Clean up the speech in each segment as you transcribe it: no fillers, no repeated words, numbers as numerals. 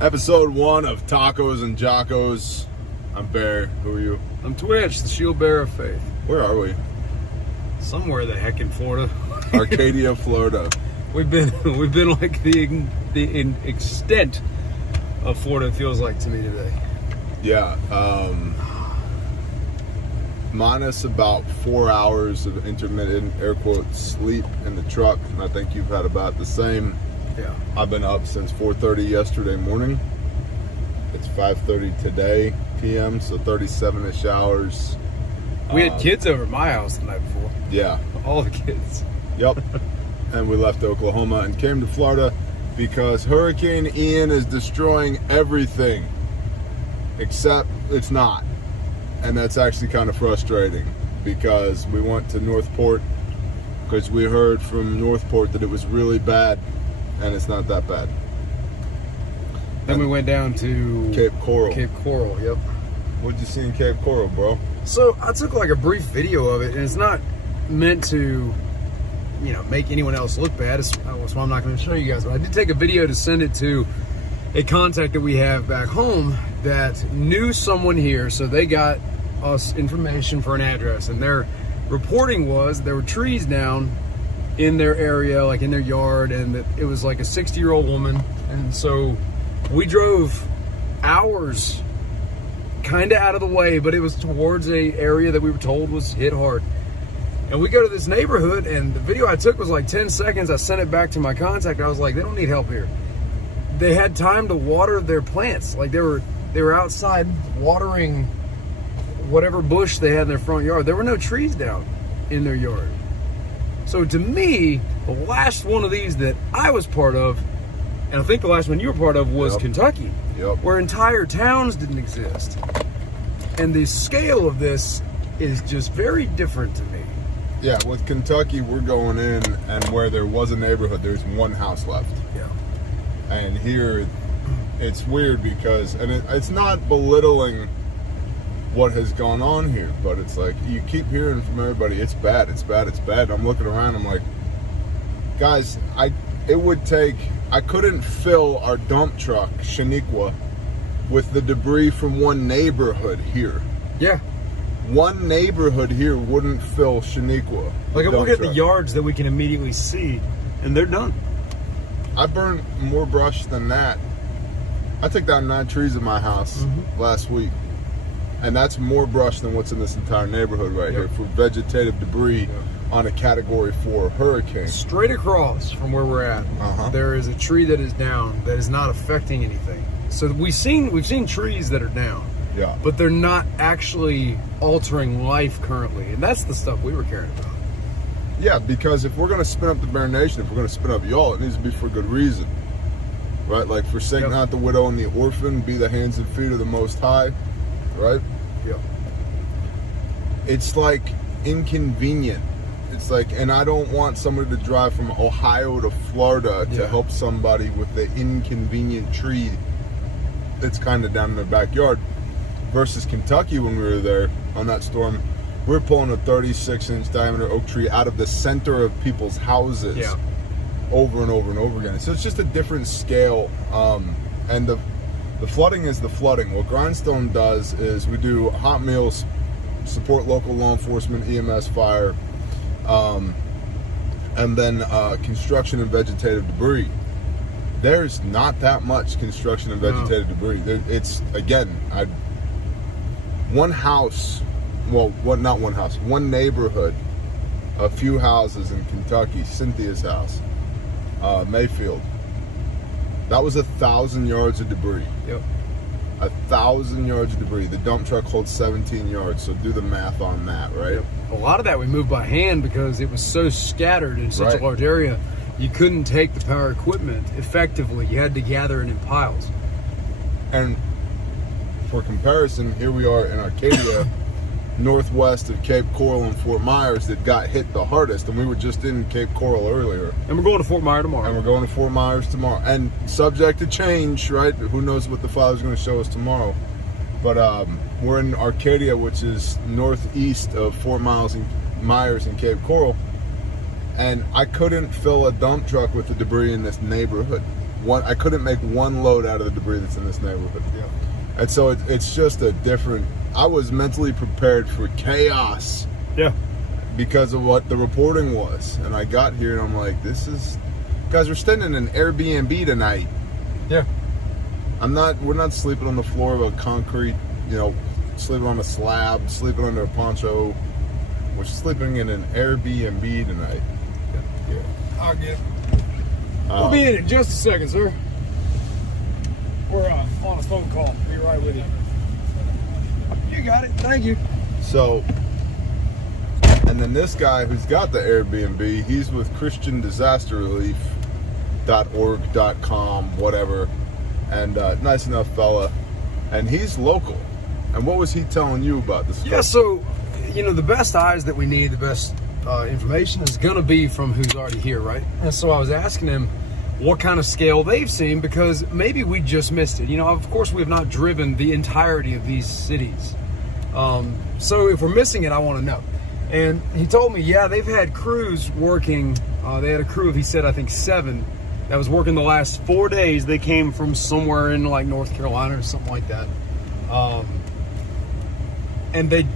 Episode 1 of Tacos and Jockos. I'm Bear. Who are you? I'm Twitch, the shield bearer of faith. Where are we? Somewhere the heck in Florida. Arcadia, Florida. We've been like the extent of Florida, it feels like to me today. Yeah. Minus about 4 hours of intermittent air quotes sleep in the truck, and I think you've had about the same. Yeah. I've been up since 4:30 yesterday morning. It's 5:30 today p.m., so 37-ish hours. We had kids over at my house the night before. Yeah. All the kids. Yep. And we left Oklahoma and came to Florida because Hurricane Ian is destroying everything. Except it's not. And that's actually kind of frustrating because we went to Northport because we heard from Northport that it was really bad, and it's not that bad. Then we went down to Cape Coral. Cape Coral, yep. What'd you see in Cape Coral, bro? So I took like a brief video of it, and it's not meant to, make anyone else look bad. So I'm not going to show you guys. But I did take a video to send it to a contact that we have back home that knew someone here, so they got us information for an address, and their reporting was there were trees down in their area, like in their yard, and that it was like a 60-year-old woman. And so we drove hours kind of out of the way, but it was towards a area that we were told was hit hard. And we go to this neighborhood, and the video I took was like 10 seconds. I sent it back to my contact. I was like, they don't need help here. They had time to water their plants. Like they were outside watering whatever bush they had in their front yard. There were no trees down in their yard. So to me, the last one of these that I was part of, and I think the last one you were part of, was Kentucky, where entire towns didn't exist. And the scale of this is just very different to me. Yeah, with Kentucky, we're going in, and where there was a neighborhood, there's one house left. Yeah. And here, it's weird because, and it's not belittling what has gone on here, but it's like, you keep hearing from everybody, it's bad, it's bad, it's bad. I'm looking around, I'm like, guys, I couldn't fill our dump truck, Shaniqua, with the debris from one neighborhood here. Yeah. One neighborhood here wouldn't fill Shaniqua. Like, I look at the yards that we can immediately see, and they're done. I burned more brush than that. I took down 9 trees in my house last week. And that's more brush than what's in this entire neighborhood right here for vegetative debris on a Category 4 hurricane. Straight across from where we're at, there is a tree that is down that is not affecting anything. So we've seen trees that are down, but they're not actually altering life currently. And that's the stuff we were caring about. Yeah, because if we're going to spin up the Bear Nation, if we're going to spin up y'all, it needs to be for good reason. Right? Like, forsake not the widow and the orphan, be the hands and feet of the Most High. Right? Yeah. It's like inconvenient. It's like, and I don't want somebody to drive from Ohio to Florida to help somebody with the inconvenient tree that's kind of down in their backyard. Versus Kentucky, when we were there on that storm, we were pulling a 36-inch diameter oak tree out of the center of people's houses over and over and over again. So it's just a different scale. And the flooding is the flooding. What Grindstone does is we do hot meals, support local law enforcement, EMS, fire, and then construction and vegetative debris. There's not that much construction and vegetative debris. It's, again, one house, one neighborhood, a few houses in Kentucky, Cynthia's house, Mayfield. That was 1,000 yards of debris. Yep. 1,000 yards of debris. The dump truck holds 17 yards, so do the math on that, right? Yep. A lot of that we moved by hand because it was so scattered in such a large area. You couldn't take the power equipment effectively. You had to gather it in piles. And for comparison, here we are in Arcadia, northwest of Cape Coral and Fort Myers, that got hit the hardest. And we were just in Cape Coral earlier. And we're going to Fort Myers tomorrow. And subject to change, right? Who knows what the Father's going to show us tomorrow. But we're in Arcadia, which is northeast of Fort Myers and Cape Coral. And I couldn't fill a dump truck with the debris in this neighborhood. I couldn't make one load out of the debris that's in this neighborhood. Yeah. And so it's just a different. I was mentally prepared for chaos. Yeah. Because of what the reporting was, and I got here and I'm like, guys, we're staying in an Airbnb tonight. Yeah. We're not sleeping on the floor of a concrete, sleeping on a slab, sleeping under a poncho. We're sleeping in an Airbnb tonight. Yeah. I'll get it. We'll be in just a second, sir. We're on a phone call. Be right with you. You got it. Thank you. So, and then this guy who's got the Airbnb, he's with ChristianDisasterRelief.org.com, whatever, and nice enough fella, and he's local. And what was he telling you about this? Yeah, so, the best eyes that we need, the best information is going to be from who's already here, right? And so I was asking him what kind of scale they've seen, because maybe we just missed it. Of course, we have not driven the entirety of these cities. So if we're missing it, I want to know. And he told me, yeah, they've had crews working. They had a crew of, he said, I think 7 that was working the last 4 days. They came from somewhere in like North Carolina or something like that. And they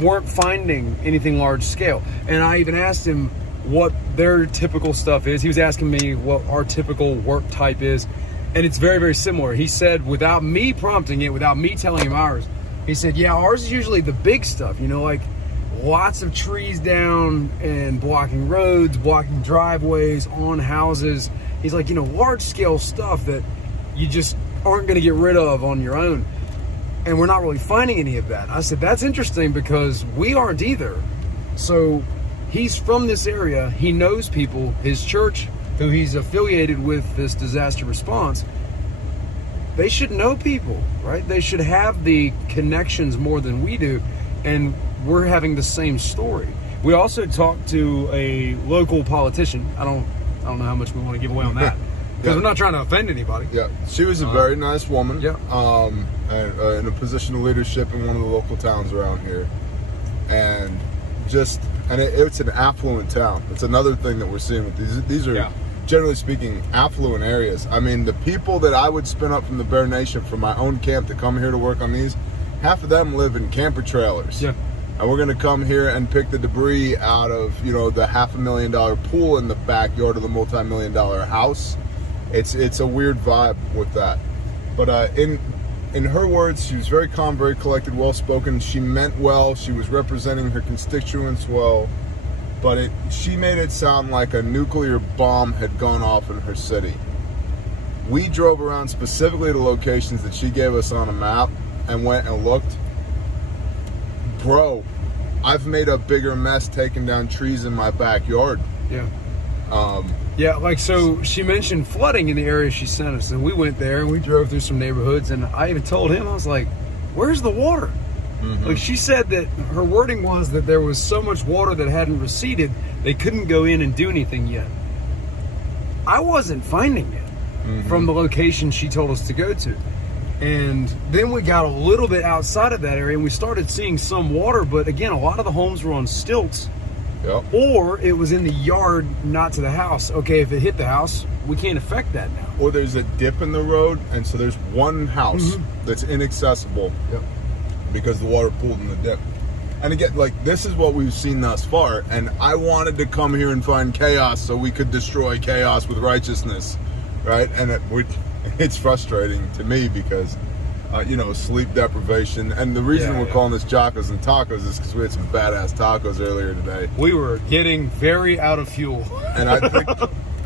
weren't finding anything large scale. And I even asked him what their typical stuff is. He was asking me what our typical work type is. And it's very, very similar. He said, without me prompting it, without me telling him ours, he said, yeah, ours is usually the big stuff, like lots of trees down and blocking roads, blocking driveways, on houses. He's like, large scale stuff that you just aren't going to get rid of on your own. And we're not really finding any of that. I said, that's interesting because we aren't either. So he's from this area. He knows people. His church, who he's affiliated with this disaster response, they should know people, right? They should have the connections more than we do. And we're having the same story. We also talked to a local politician. I don't know how much we want to give away on that, because we're not trying to offend anybody. Yeah, she was a very nice woman. Yeah. In a position of leadership in one of the local towns around here, and it's an affluent town. It's another thing that we're seeing with these are generally speaking affluent areas. I mean, the people that I would spin up from the Bear Nation from my own camp to come here to work on these, half of them live in camper trailers. Yeah. And we're going to come here and pick the debris out of, the $500,000 pool in the backyard of the multi-million-dollar house. It's a weird vibe with that. But in her words, she was very calm, very collected, well-spoken. She meant well. She was representing her constituents well. But she made it sound like a nuclear bomb had gone off in her city. We drove around specifically to locations that she gave us on a map and went and looked. Bro, I've made a bigger mess taking down trees in my backyard. Yeah. So she mentioned flooding in the area she sent us, and we went there and we drove through some neighborhoods, and I even told him, I was like, where's the water? Mm-hmm. Like, she said that her wording was that there was so much water that hadn't receded, they couldn't go in and do anything yet. I wasn't finding it from the location she told us to go to. And then we got a little bit outside of that area and we started seeing some water, but again, a lot of the homes were on stilts. Yep. Or it was in the yard, not to the house. Okay, if it hit the house, we can't affect that now. Or there's a dip in the road, and so there's one house that's inaccessible because the water pooled in the dip. And again, this is what we've seen thus far, and I wanted to come here and find chaos so we could destroy chaos with righteousness, right? And it's frustrating to me because, sleep deprivation. And the reason we're calling this Jockos and Tacos is because we had some badass tacos earlier today. We were getting very out of fuel. And I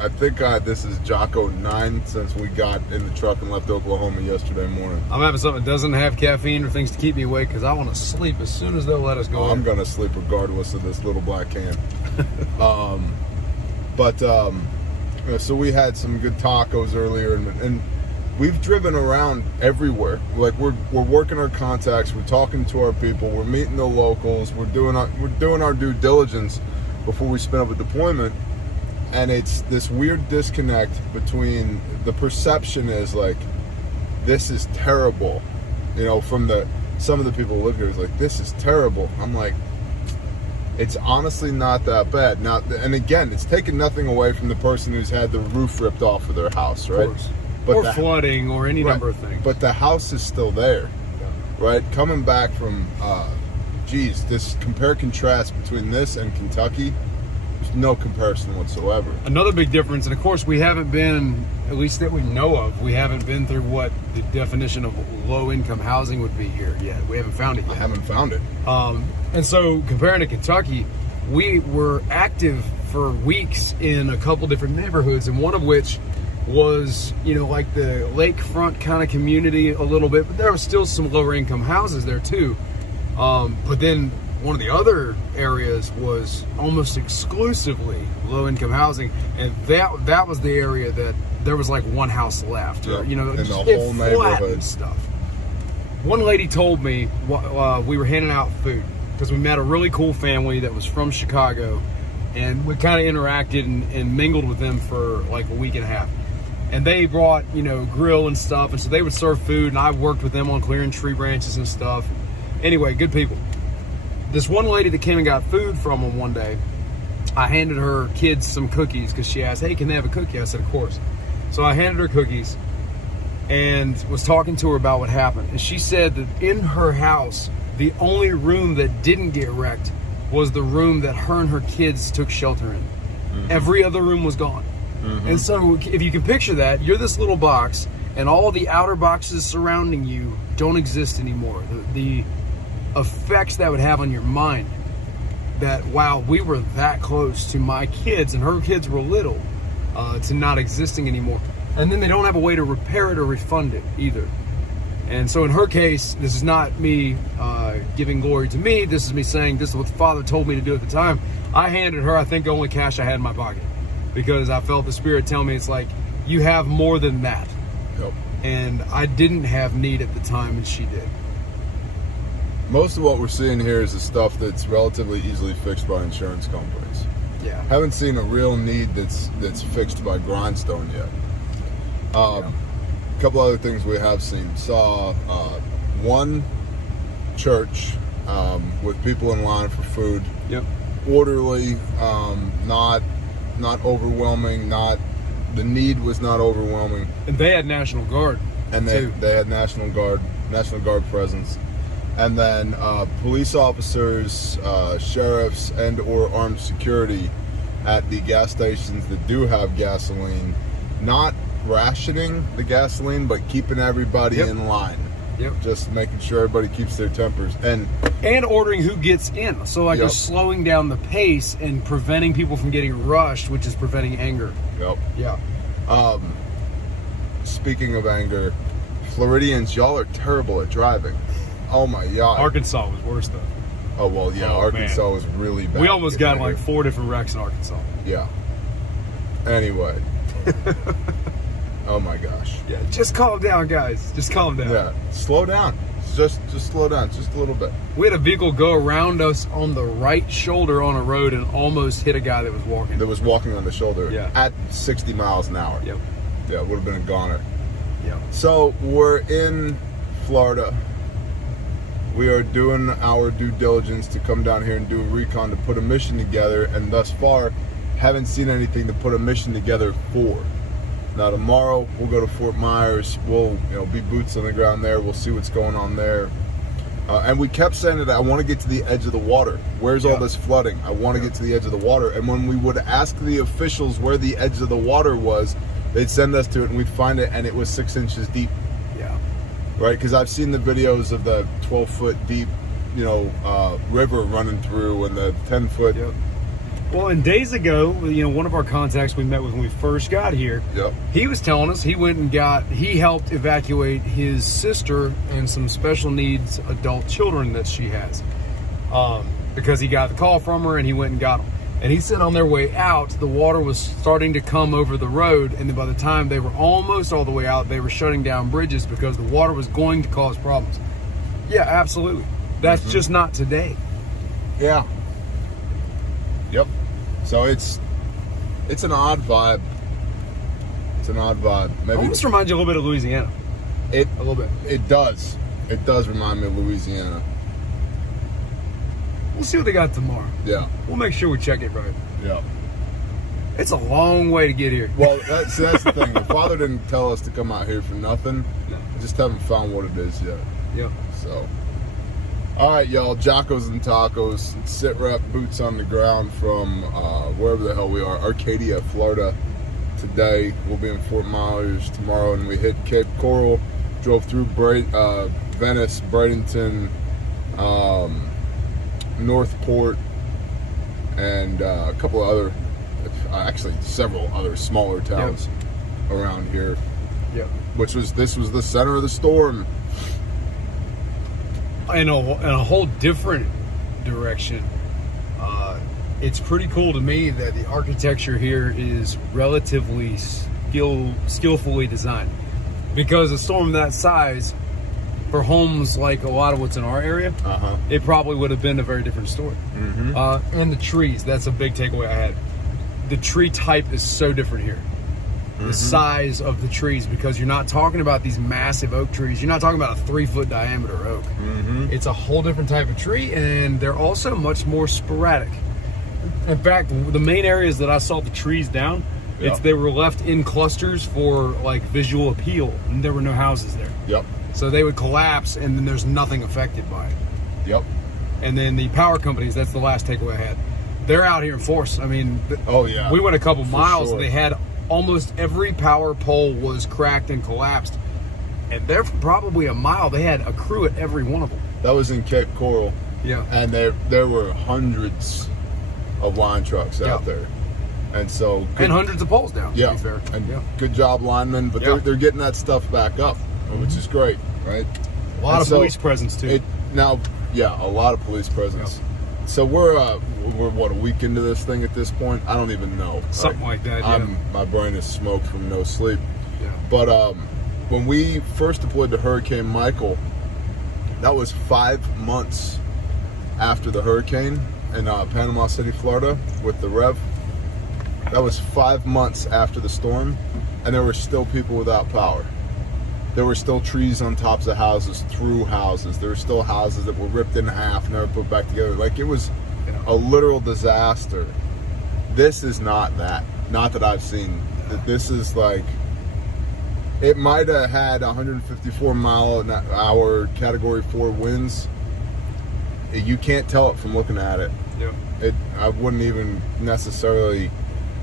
think this is Jocko 9 since we got in the truck and left Oklahoma yesterday morning. I'm having something that doesn't have caffeine or things to keep me awake because I want to sleep as soon as they'll let us go. I'm going to sleep regardless of this little black can. So we had some good tacos earlier, and we've driven around everywhere. Like we're working our contacts, we're talking to our people, we're meeting the locals, we're doing our due diligence before we spin up a deployment. And it's this weird disconnect between the perception is like, this is terrible, from some of the people who live here is like, this is terrible. I'm like, It's honestly not that bad. Now, and again, it's taken nothing away from the person who's had the roof ripped off of their house, right? Of course. But or flooding or any number of things. But the house is still there, right? Coming back from, this compare contrast between this and Kentucky, there's no comparison whatsoever. Another big difference, and of course we haven't been, at least that we know of, we haven't been through what the definition of low-income housing would be here yet. We haven't found it yet. I haven't found it. And so comparing to Kentucky, we were active for weeks in a couple different neighborhoods, and one of which was, like the lakefront kind of community a little bit, but there were still some lower income houses there too. But then one of the other areas was almost exclusively low income housing, and that was the area that there was like one house left, or, in the just whole neighborhood stuff. One lady told me we were handing out food because we met a really cool family that was from Chicago, and we kind of interacted and mingled with them for like a week and a half. And they brought, grill and stuff, and so they would serve food, and I worked with them on clearing tree branches and stuff. Anyway, good people. This one lady that came and got food from them one day, I handed her kids some cookies because she asked, hey, can they have a cookie? I said, of course. So I handed her cookies and was talking to her about what happened. And she said that in her house, the only room that didn't get wrecked was the room that her and her kids took shelter in. Mm-hmm. Every other room was gone. Mm-hmm. And so if you can picture that, you're this little box and all the outer boxes surrounding you don't exist anymore. The effects that would have on your mind, that, wow, we were that close to my kids and her kids were little, to not existing anymore. And then they don't have a way to repair it or refund it either. And so in her case, this is not me giving glory to me. This is me saying this is what the Father told me to do at the time. I handed her, I think, the only cash I had in my pocket, because I felt the Spirit tell me, it's like, you have more than that. Yep. And I didn't have need at the time, and she did. Most of what we're seeing here is the stuff that's relatively easily fixed by insurance companies. Yeah. Haven't seen a real need that's fixed by Grindstone yet. A couple other things we have seen. Saw one church with people in line for food. Yep. Orderly, not overwhelming. The need was not overwhelming. And they had National Guard. And they had National Guard presence. And then police officers, sheriffs, and or armed security at the gas stations that do have gasoline, not rationing the gasoline, but keeping everybody in line. Yep. Just making sure everybody keeps their tempers. And ordering who gets in. So like they're slowing down the pace and preventing people from getting rushed, which is preventing anger. Yep. Yeah. Speaking of anger, Floridians, y'all are terrible at driving. Oh my God. Arkansas was worse though. Oh well, yeah, Arkansas was really bad. We almost got like 4 different wrecks in Arkansas. Yeah. Anyway. Oh my gosh. Yeah, just calm down, guys. Just calm down. Yeah, slow down. Just slow down, just a little bit. We had a vehicle go around us on the right shoulder on a road and almost hit a guy that was walking. That was walking on the shoulder at 60 miles an hour. Yep. Yeah, it would have been a goner. Yep. So we're in Florida. We are doing our due diligence to come down here and do a recon to put a mission together, and thus far haven't seen anything to put a mission together for. Now tomorrow we'll go to Fort Myers. We'll be boots on the ground there. We'll see what's going on there. And we kept saying that I want to get to the edge of the water. Where's all this flooding? I want to get to the edge of the water. And when we would ask the officials where the edge of the water was, they'd send us to it and we'd find it, and it was 6 inches deep. Yeah. Right, because I've seen the videos of the 12-foot deep, river running through, and the 10-foot. Yep. Well, and days ago, one of our contacts we met with when we first got here, he was telling us he helped evacuate his sister and some special needs adult children that she has, because he got the call from her and he went and got them. And he said on their way out, the water was starting to come over the road, and then by the time they were almost all the way out, they were shutting down bridges because the water was going to cause problems. Yeah, absolutely. That's just not today. Yeah. Yep. So it's an odd vibe. It's an odd vibe. Maybe almost reminds you a little bit of Louisiana. A little bit. It does. It does remind me of Louisiana. We'll see what they got tomorrow. Yeah. We'll make sure we check it right. Yeah. It's a long way to get here. Well, that's the thing. The Father didn't tell us to come out here for nothing. No. We just haven't found what it is yet. Yep. So, all right, y'all. Jockos and tacos. Sit rep, boots on the ground from wherever the hell we are, Arcadia, Florida. Today we'll be in Fort Myers tomorrow, and we hit Cape Coral. Drove through Venice, Bradenton, Northport, and a couple of other, actually several other smaller towns around here. Yep. This was the center of the storm. In a whole different direction, it's pretty cool to me that the architecture here is relatively skillfully designed, because a storm that size, for homes like a lot of what's in our area, it probably would have been a very different story. And the trees, that's a big takeaway I had. The tree type is so different here. The size of the trees, because you're not talking about these massive oak trees. You're not talking about a 3-foot diameter oak. It's a whole different type of tree, and they're also much more sporadic. In fact, the main areas that I saw the trees down, they were left in clusters for like visual appeal, and there were no houses there. Yep. So they would collapse, and then there's nothing affected by it. Yep. And then the power companies, that's the last takeaway I had. They're out here in force. I mean, we went a couple miles, and they had almost every power pole was cracked and collapsed. And they're probably a mile. They had a crew at every one of them. That was in Cape Coral. Yeah. And there were hundreds of line trucks out there. And so and hundreds of poles down, to be fair. And good job, linemen, but they're getting that stuff back up, which is great, right? A lot of police presence too. A lot of police presence. Yep. So we're what, a week into this thing at this point? I don't even know. Something like that. My brain is smoked from no sleep. Yeah. But when we first deployed to Hurricane Michael, that was 5 months after the hurricane in Panama City, Florida, with the Rev. That was 5 months after the storm, and there were still people without power. There were still trees on tops of houses, through houses. There were still houses that were ripped in half, never put back together. Like, it was a literal disaster. This is not that. Not that I've seen. This is like, it might have had 154 mile an hour Category 4 winds. You can't tell it from looking at it. Yep. I wouldn't even necessarily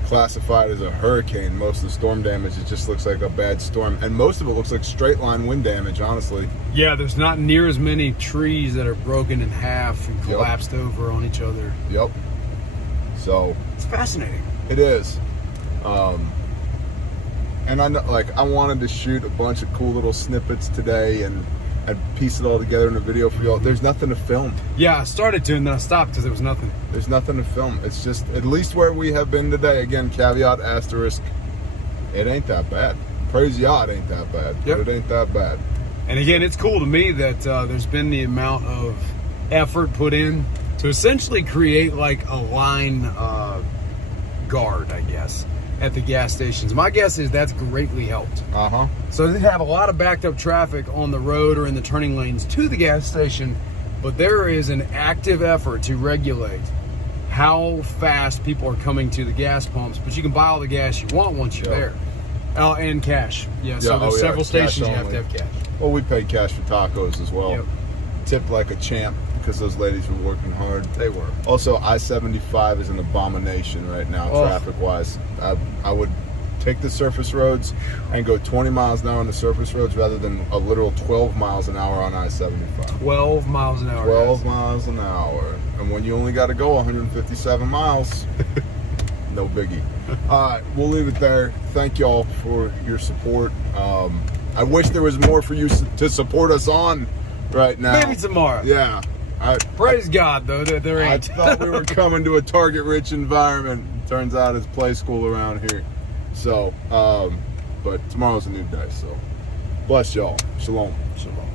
classify it as a hurricane. Most of the storm damage, it just looks like a bad storm, and most of it looks like straight line wind damage, honestly. Yeah, there's not near as many trees that are broken in half and collapsed over on each other. Yep. So it's fascinating. It is. And I know, like, I wanted to shoot a bunch of cool little snippets today and piece it all together in a video for y'all. There's nothing to film. Yeah, I started to, and then I stopped because there was nothing. There's nothing to film. It's just, at least where we have been today, again, caveat, asterisk, it ain't that bad. Praise y'all, it ain't that bad. But it ain't that bad. And again, it's cool to me that there's been the amount of effort put in to essentially create like a line guard, I guess, at the gas stations. My guess is that's greatly helped. So they have a lot of backed up traffic on the road or in the turning lanes to the gas station, but there is an active effort to regulate how fast people are coming to the gas pumps, but you can buy all the gas you want once you're there. And cash. So there's several stations you have to have cash. Well, we paid cash for tacos as well. Tipped like a champ because those ladies were working hard. They were. Also, I-75 is an abomination right now, traffic-wise. I would take the surface roads and go 20 miles an hour on the surface roads rather than a literal 12 miles an hour on I-75. 12 miles an hour. 12 miles an hour. And when you only got to go 157 miles, no biggie. All right, we'll leave it there. Thank y'all for your support. I wish there was more for you to support us on right now. Maybe tomorrow. Yeah. Praise God, though, that there ain't. I thought we were coming to a target-rich environment. Turns out it's play school around here. So, but tomorrow's a new day, so bless y'all. Shalom. Shalom.